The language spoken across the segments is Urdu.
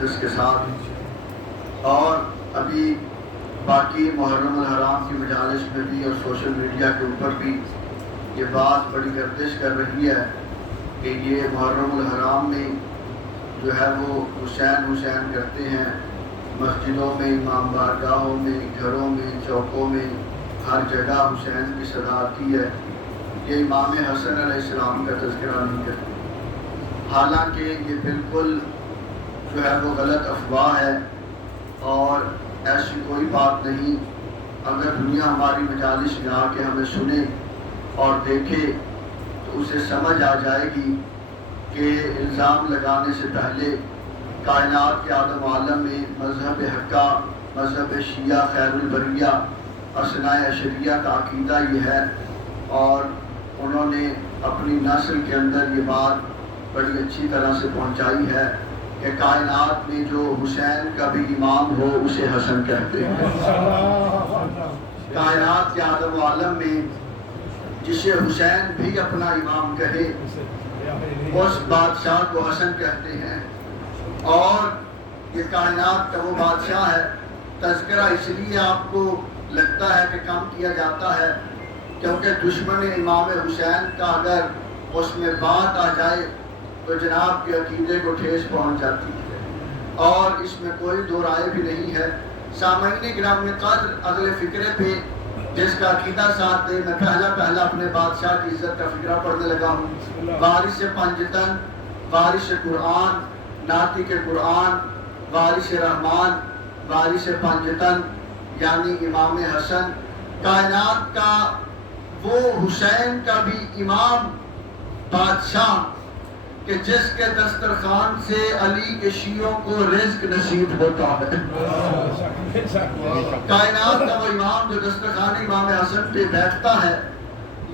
مقدس کے ساتھ، اور ابھی باقی محرم الحرام کی مجالس میں بھی اور سوشل میڈیا کے اوپر بھی یہ بات بڑی گردش کر رہی ہے کہ یہ محرم الحرام میں جو ہے وہ حسین حسین کرتے ہیں، مسجدوں میں، امام بارگاہوں میں، گھروں میں، چوکوں میں، ہر جگہ حسین کی صدا آتی ہے، یہ امام حسن علیہ السلام کا تذکرہ نہیں کرتے، حالانکہ یہ بالکل جو ہے وہ غلط افواہ ہے اور ایسی کوئی بات نہیں۔ اگر دنیا ہماری مجالس میں آ کے ہمیں سنے اور دیکھے تو اسے سمجھ آ جائے گی کہ الزام لگانے سے پہلے کائنات کے عالم عالم میں مذہب حقہ، مذہب شیعہ خیر البریہ اثنا عشریہ کا عقیدہ یہ ہے، اور انہوں نے اپنی نسل کے اندر یہ بات بڑی اچھی طرح سے پہنچائی ہے کہ کائنات میں جو حسین کا بھی امام ہو اسے حسن کہتے ہیں۔ کائنات کے عالم عالم میں جسے حسین بھی اپنا امام کہے اس بادشاہ کو حسن کہتے ہیں، اور یہ کائنات کا وہ بادشاہ ہے۔ تذکرہ اس لیے آپ کو لگتا ہے کہ کم کیا جاتا ہے کیونکہ دشمن امام حسین کا اگر اس میں بات آ جائے تو جناب کے عقیدے کو ٹھیس پہنچ جاتی ہے، اور اس میں کوئی دو رائے بھی نہیں ہے۔ سامعین گرامی قدر، اگلے فقرے پہ جس کا عقیدہ ساتھ دے، میں پہلا اپنے بادشاہ کی عزت کا فقرہ پڑھنے لگا ہوں۔ وارث پنجتن، وارث قرآن، ناطق قرآن، وارث رحمان، وارث پنجتن یعنی امام حسن، کائنات کا وہ حسین کا بھی امام بادشاہ کہ جس کے دسترخوان سے علی کے شیعوں کو رزق نصیب ہوتا ہے۔ کائنات کا وہ امام جو دسترخوان امام حسن پہ بیٹھتا ہے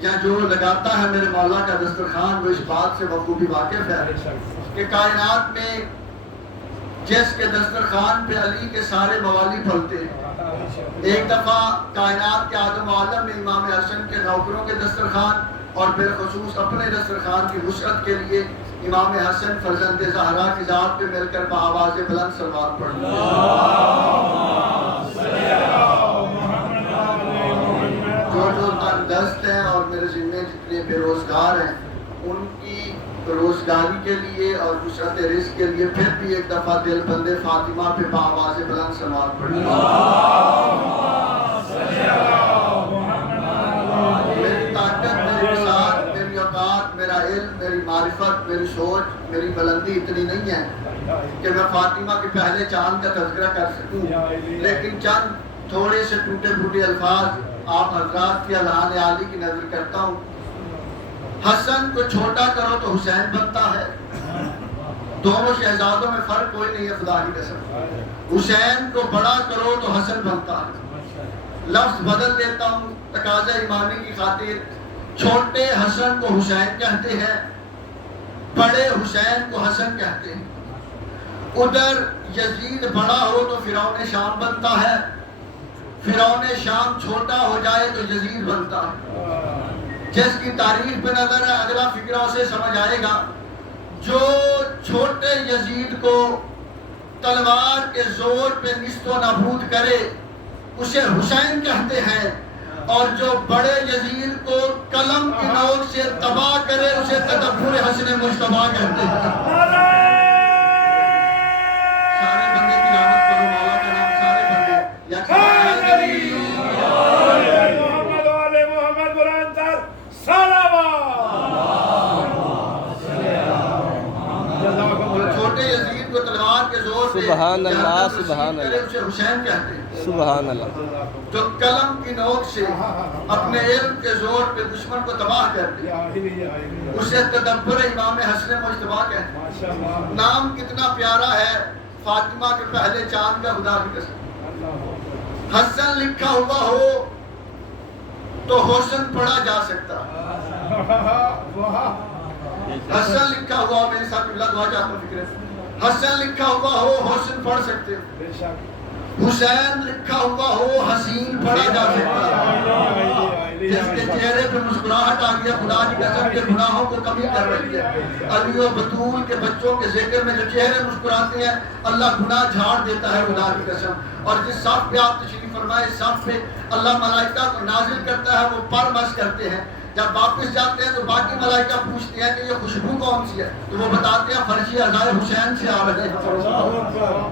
یا جو لگاتا ہے میرے مولا کا دسترخوان، وہ اس بات سے بخوبی واقف ہے کہ کائنات میں جس کے دسترخوان پہ علی کے سارے موالی پلتے ہیں۔ ایک دفعہ کائنات کے عالم عالم میں امام حسن کے نوکروں کے دسترخوان اور بالخصوص اپنے دسترخوان کی وسعت کے لیے امام حسن فرزند زہرا کی ذات پہ مل کر بآواز بلند صلوات پڑھتے ہیں۔ جو تنگ دست ہیں اور میرے ذمے جتنے بے روزگار ہیں ان کی روزگاری کے لیے اور وسعت رزق کے لیے پھر بھی ایک دفعہ دل بندے فاطمہ پہ بآواز بلند صلوات پڑھتے ہیں۔ میری طاقت، میری وسعت، میری اوقات، میرا علم، میری معرفت، میری سوچ، میری بلندی اتنی نہیں ہے کہ میں فاطمہ کے پہلے چاند کا تذکرہ کر سکوں، لیکن چند تھوڑے سے ٹوٹے پھوٹے الفاظ آپ حضرات کی اذہان عالی کی نظر کرتا ہوں۔ حسن کو چھوٹا کرو تو حسین بنتا ہے، دونوں شہزادوں میں فرق کوئی نہیں ہے خدا کی قسم۔ حسین کو بڑا کرو تو حسن بنتا ہے۔ لفظ بدل دیتا ہوں تقاضا ایمانی کی خاطر، چھوٹے حسن کو حسین کہتے ہیں، بڑے حسین کو حسن کہتے ہیں۔ ادھر یزید بڑا ہو تو فرعون شام بنتا ہے، فرعون شام چھوٹا ہو جائے تو یزید بنتا ہے۔ جس کی تاریخ پہ نظر ہے اگلا فقرہ اسے سمجھ آئے گا۔ جو چھوٹے یزید کو تلوار کے زور پہ نیست و نابود کرے اسے حسین کہتے ہیں، اور جو بڑے یزید کو قلم کی نوک سے تباہ کرے اسے تدبر حسن مجتبیٰ کہتے ہیں۔ سارے بندے کی رحمت کرو مولا کا نام، سارے بندے یا سبحان اللہ، سبحان اللہ، اسے حسین کہتے ہیں۔ سبحان اللہ۔ جو قلم کی نوک سے اپنے علم کے زور پہ دشمن کو تباہ کرتے اسے تدبر امام حسن مجتبیٰ کہتے ہیں۔ نام کتنا پیارا ہے فاطمہ کے پہلے چاند کا، خدا کی قسم۔ حسن لکھا ہوا ہو تو حسن پڑھا جا سکتا ہے۔ حسن لکھا ہوا ہو، میرے ساتھ اللہ دعا چاہتا ہوں فکر ہے، حسن لکھا ہوا ہو حسن پڑھ سکتے ہو، حسین لکھا ہوا ہو حسین پڑھا جا سکتا ہے۔ جس کے چہرے پہ مسکراہٹ آ گیا خدا کی قسم کے گناہوں کو کمی کر رہی ہے. علی و بطول کے بچوں کے ذکر میں جو چہرے مسکراتے ہیں اللہ گناہ جھاڑ دیتا ہے خدا کی قسم. اور جس صف پہ آپ تشریف فرمائے اس صف پہ اللہ ملائکہ کو نازل کرتا ہے, وہ پر مس کرتے ہیں. جب واپس جاتے ہیں تو باقی ملائکہ پوچھتے ہیں کہ یہ خوشبو کون سی ہے, تو وہ بتاتے ہیں فرشی عزائے حسین سے آ رہے ہیں.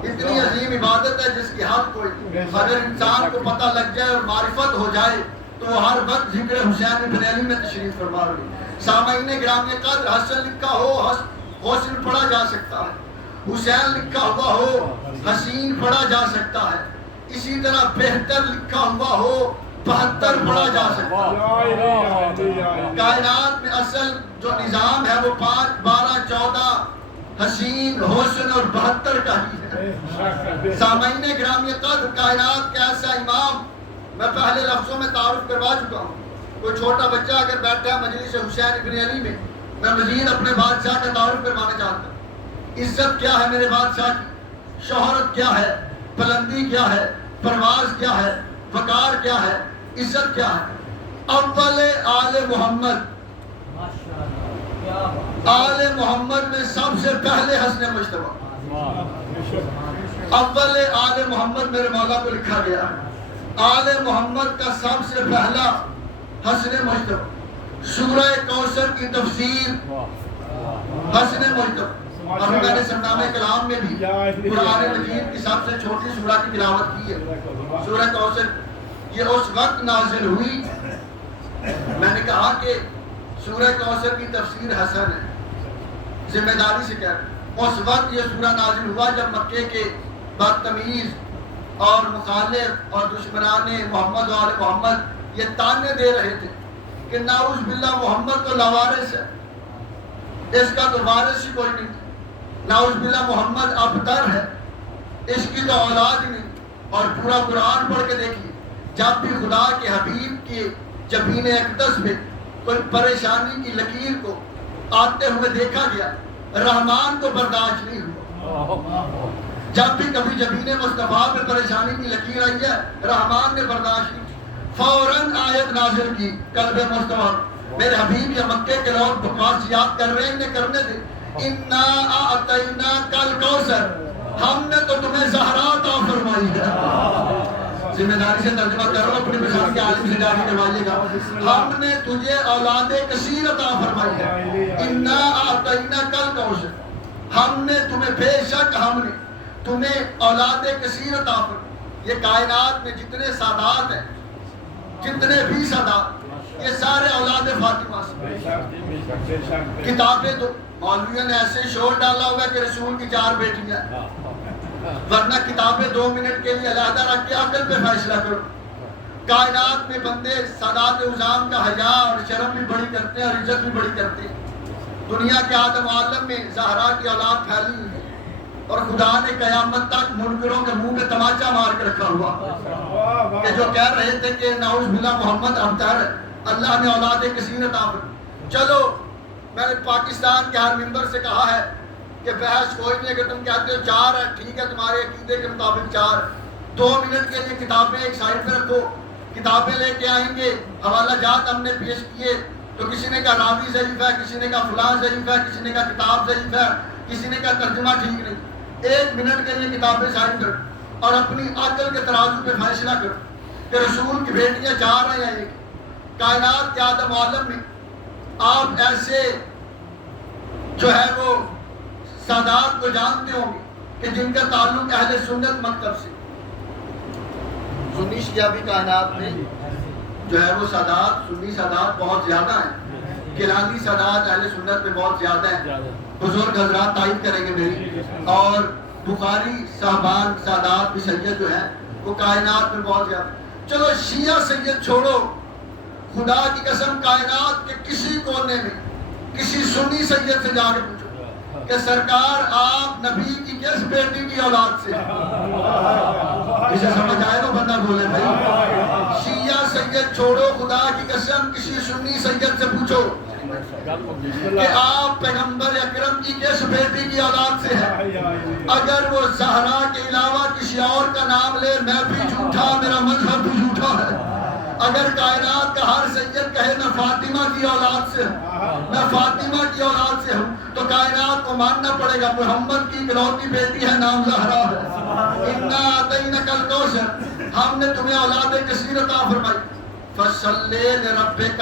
اتنی عظیم عبادت ہے جس کی حد کوئی. اگر انسان کو پتہ لگ جائے اور معرفت ہو جائے تو وہ ہر وقت ذکر حسین بن علی میں تشریف فرما رہے ہیں. سامعین گرامی قدر, حسن لکھا ہو حسن پڑھا جا سکتا ہے, حسین لکھا ہوا ہو حسین پڑھا جا سکتا ہے, اسی طرح بہتر لکھا ہوا ہو 72 پڑھا جا سکتا ہے. کائنات میں اصل جو نظام ہے وہ 5 12 14 حسین حسن اور 72 کا ہی ہے. سامعین گرامی قدر, کائنات کا ایسا امام میں پہلے لفظوں میں تعارف کروا چکا ہوں. کوئی چھوٹا بچہ اگر بیٹھا ہے مجلس حسین ابن علی میں مزید اپنے بادشاہ کا تعارف کروانا چاہتا ہوں. عزت کیا ہے میرے بادشاہ کی, شہرت کیا ہے, بلندی کیا ہے, پرواز کیا ہے, وقار کیا ہے, عزت کیا ہے. اول آل محمد, آل محمد میں سب سے پہلے حسن مجتبی. اول آل محمد میرے مولا کو لکھا گیا. آل محمد کا سب سے پہلا حسن مجتبی. سورہ کوثر کی تفسیر حسن مجتبی. اور میں نے سرنامہ کلام میں بھی قرآن مجید کی سب سے چھوٹی سورہ کی تلاوت کی ہے, سورہ کوثر. یہ اس وقت نازل ہوئی, میں نے کہا کہ سورہ کوثر کی تفسیر حسن ہے, ذمہ داری سے کہہ رہا ہوں. اس وقت یہ سورہ نازل ہوا جب مکے کے بدتمیز اور مخالف اور دشمنان محمد و آل محمد یہ تانے دے رہے تھے کہ نعوذ باللہ محمد تو لاوارث ہے, اس کا تو وارث ہی کوئی نہیں. نعوذ باللہ محمد ابتر ہے, اس کی تو اولاد ہی نہیں. اور پورا قرآن پڑھ کے دیکھیے, جب بھی خدا کے حبیب کی جبین اقدس میں کوئی پریشانی کی لکیر کو آتے ہوئے دیکھا گیا, رحمان کو برداشت نہیں ہوا. جب بھی کبھی جبین مصطفیٰ میں پریشانی کی لکیر آئی ہے, رحمان نے برداشت نہیں. فوراً آیت نازل کی قلب مصطفیٰ, میرے حبیب یا مکے کے لوگ بکواس یاد کر رہے ہیں, انہیں کرنے دے. انا اعطیناک الکوثر, ہم نے تو تمہیں زہرا عطا فرمائی ہے. ذمہ داری سے ترجمہ کرو, اپنی مثال کے عالم سے جاری کروائیے گا. ہم نے تجھے اولاد کثیر عطا فرمائی ہے. انا اعطیناک الکوثر, ہم نے تمہیں, بے شک ہم نے تمہیں اولاد کثیر عطا فرمائی. یہ کائنات میں جتنے سادات ہیں, جتنے بھی سادات, یہ سارے اولاد فاطمہ سے. کتابیں تو مولویوں نے ایسے شور ڈالا ہوگا کہ رسول کی 4 بیٹیاں, ورنہ کتابیں 2 منٹ کے لیے علیحدہ رکھ کے عقل پہ فیصلہ کرو. کائنات میں بندے سادات عظام کا حیا اور شرم بھی بڑی کرتے ہیں اور عزت بھی بڑی کرتے ہیں. دنیا کے آدم عالم میں زہرا کی اولاد پھیلی ہوئی ہے, اور خدا نے قیامت تک منکروں کے منہ میں تماچا مار کے رکھا ہوا کہ جو کہہ رہے تھے کہ نعوذ باللہ محمد ابتر ہے, اللہ نے اولاد کثیر عطا فرمائی. چلو میں نے پاکستان کے ہر ممبر سے کہا ہے کہ بحث کوئی نہیں, اگر تم کہتے ہو 4 ہے ٹھیک ہے, تمہارے عقیدے کے مطابق 4. 2 منٹ کے لیے کتابیں ایک سائڈ پہ رکھو, کتابیں لے کے آئیں گے, حوالہ جات ہم نے پیش کیے تو کسی نے کہا راوی ضعیف ہے, کسی نے کہا فلاں ضعیف ہے, کسی نے کہا کتاب ضعیف ہے, کسی نے کہا ترجمہ ٹھیک نہیں. 1 منٹ کے لیے کتابیں سائڈ کرو اور اپنی عقل کے ترازو پہ فیصلہ کرو کہ رسول کی بیٹیاں 4 ہیں یا 1. کائنات کے آدم عالم میں آپ ایسے جو ہے وہ سادات کو جانتے ہوں گے کہ جن کا تعلق اہل سنت مکتب سے. سنی شیعہ بھی کائنات میں جو ہے وہ سادات, سنی سادات بہت زیادہ ہیں. گیلانی سادات اہل سنت میں بہت زیادہ ہیں, بزرگ حضرات تائید کریں گے میری. اور بخاری صاحبان سادات بھی سید جو ہیں وہ کائنات میں بہت زیادہ. چلو شیعہ سید چھوڑو, خدا کی قسم کائنات کے کسی کونے میں کسی سنی سید سے جا کے پوچھو کہ سرکار آپ نبی کی کس بیٹی کی اولاد سے, اسے سمجھ آئے تو بندہ بولے بھائی. شیعہ سید چھوڑو, خدا کی قسم کسی سنی سید سے پوچھو کہ آپ پیغمبر اکرم کی کس بیٹی کی اولاد سے ہے. اگر وہ زہرا کے علاوہ کسی اور کا نام لے, میں بھی جھوٹا, میرا مذہب بھی جھوٹا ہے. اگر کائنات کا ہر سید کہے میں فاطمہ کی اولاد سے ہوں، میں فاطمہ کی اولاد سے ہوں، تو کائنات کو ماننا پڑے گا محمد کی اکلوتی بیٹی ہے، نام زہرا ہے۔ انا اعطیناک الکوثر، ہم نے تمہیں اولاد کثیر عطا فرمائی۔ فصلی لربک،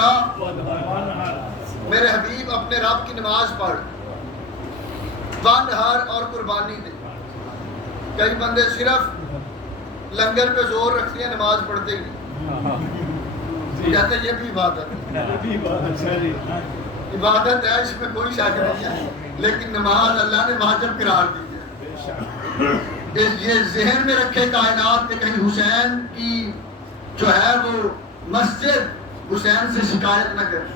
میرے حبیب اپنے رب کی نماز پڑھ، وانحر اور قربانی دے۔ کئی بندے صرف لنگر پہ زور رکھتے ہیں، نماز پڑھتے ہی کہتے ہیں یہ بھی عبادت ہے، عبادت ہے، اس میں کوئی شک نہیں ہے، لیکن نماز اللہ نے واجب قرار دی ہے۔ یہ ذہن میں رکھے کائنات کہ کہیں حسین کی جو ہے وہ مسجد حسین سے شکایت نہ کرے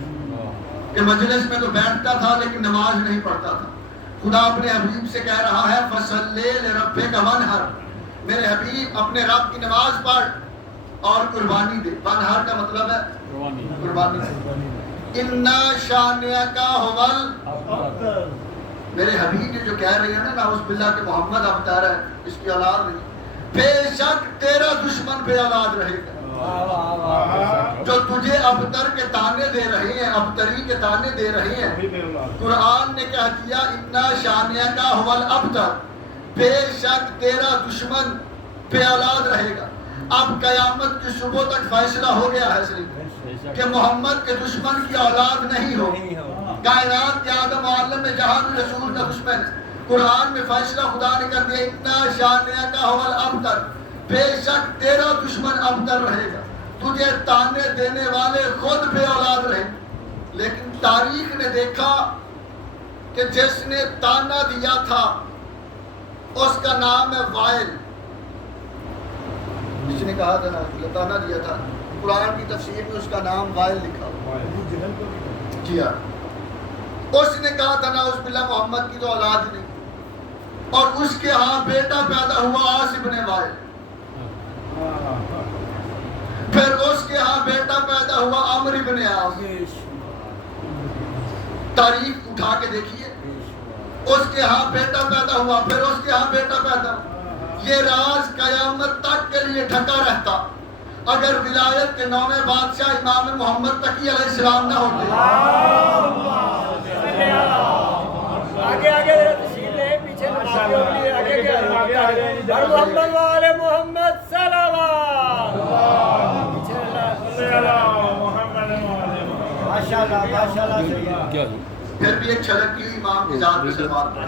کہ مجلس میں تو بیٹھتا تھا لیکن نماز نہیں پڑھتا تھا۔ خدا اپنے حبیب سے کہہ رہا ہے فصلی لربک وانحر، میرے حبیب اپنے رب کی نماز پڑھ اور قربانی دے۔ وانحر کا مطلب ہے قربانی دے۔ انا شانئک هو الابتر، میرے حبیب یہ جو کہہ رہے ہیں نا نعوذ باللہ کہ محمد ابتر ہے، اس کی اولاد نہیں، بے شک تیرا دشمن بے اولاد رہے گا۔ جو تجھے ابتر کے تانے دے رہے ہیں، ابتری کے تانے دے رہے ہیں، قرآن نے کیا کیا؟ انا شانئک هو الابتر، بے شک تیرا دشمن بے اولاد رہے گا۔ اب قیامت کی صبح تک فیصلہ ہو گیا ہے صرف کہ محمد کے دشمن کی اولاد نہیں ہو۔ کائنات کے آدم عالم میں جہاں بھی رسول کا دشمن ہے، قرآن میں فیصلہ خدا نے کر دیا انا شانئک هو الابتر، بے شک تیرا دشمن ابتر رہے گا، تجھے تانے دینے والے خود بے اولاد رہے۔ لیکن تاریخ نے دیکھا کہ جس نے تانا دیا تھا اس کا نام ہے وائل، جس نے کہا تھا نا تانا دیا تھا، قرآن کی تفسیر میں اس کا نام وائل لکھا ہوا جی ہاں، اس نے کہا تھا نا اس باللہ محمد کی تو اولاد نہیں، اور اس کے ہاں بیٹا پیدا ہوا عاص ابن وائل، پھر اس کے ہاں بیٹا پیدا ہوا عمر ابن عاص۔ تاریخ اٹھا کے دیکھیے، اس کے ہاں بیٹا پیدا ہوا، پھر اس کے ہاں بیٹا پیدا ہوا۔ یہ راز قیامت تک کے لیے ڈھکا رہتا اگر ولایت کے نویں بادشاہ امام محمد تقی علیہ السلام نہ ہوتے۔ آگے آگے تشریف لے، پیچھے آگے کیا محمد والے محمد صلوات، ماشاءاللہ ماشاءاللہ، پھر بھی ایک چھلک کی امام کی ذات میں سے بات ہے۔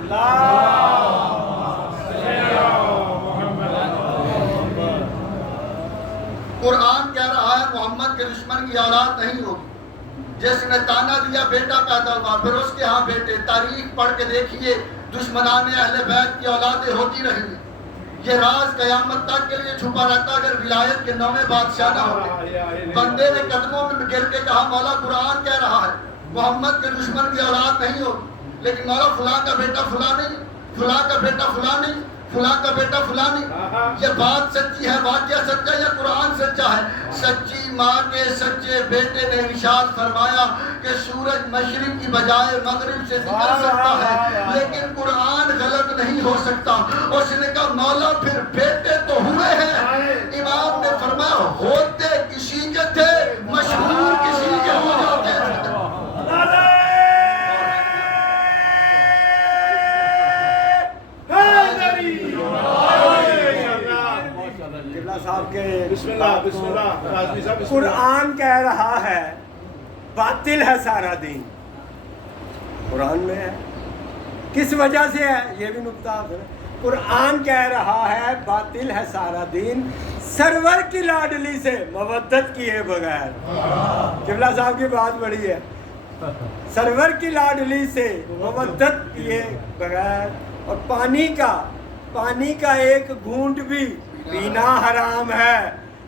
قرآن کہہ رہا ہے محمد کے دشمن کی اولاد نہیں ہوگی، جس نے تانا دیا بیٹا پیدا ہوا، پھر اس کے ہاں بیٹے۔ تاریخ پڑھ کے دیکھیے دشمنان اہل بیت کی اولادیں ہوتی رہی ہیں۔ یہ راز قیامت تک کے لیے چھپا رہتا اگر ولایت کے نویں بادشاہ نہ ہوتے۔ بندے نے قدموں میں گر کے کہا مولا قرآن کہہ رہا ہے محمد کے دشمن کی اولاد نہیں ہوگی، لیکن مولا فلاں کا بیٹا فلاں نہیں، فلاں کا بیٹا فلاں نہیں، فلاں کا بیٹا فلاں نہیں۔ یہ بات سچی ہے، واقعہ سچا ہے، یا قرآن سچا ہے؟ سچی ماں کے سچے بیٹے نے ارشاد فرمایا کہ سورج مشرق کی بجائے مغرب سے نکل سکتا ہے، لیکن قرآن غلط نہیں ہو سکتا۔ اس نے کہا مولا پھر بیٹے تو ہوئے ہیں۔ امام نے فرمایا ہوتے کسی کے تھے، مشہور کسی کے ہو جاتے تھے۔ قرآن کہہ رہا ہے باطل ہے سارا دین، قرآن میں ہے، کس وجہ سے ہے یہ بھی نکتہ ہے۔ قرآن کہہ رہا ہے باطل ہے سارا دین، سرور کی لاڈلی سے مودت کیے بغیر۔ قبلہ صاحب کی بات بڑی ہے، سرور کی لاڈلی سے مودت کیے بغیر، اور پانی کا ایک گھونٹ بھی پینا حرام ہے،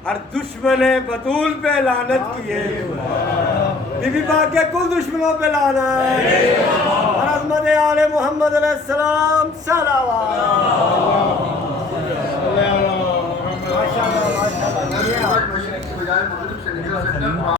ہر دشمن بطول پہ لعنت کیے، بی بی پاک کے کل دشمنوں پہ لعنت، اور عظمت آل محمد علیہ السلام صلوات۔ مشرق کی بجائے مغرب سے نکل سکتا ہے۔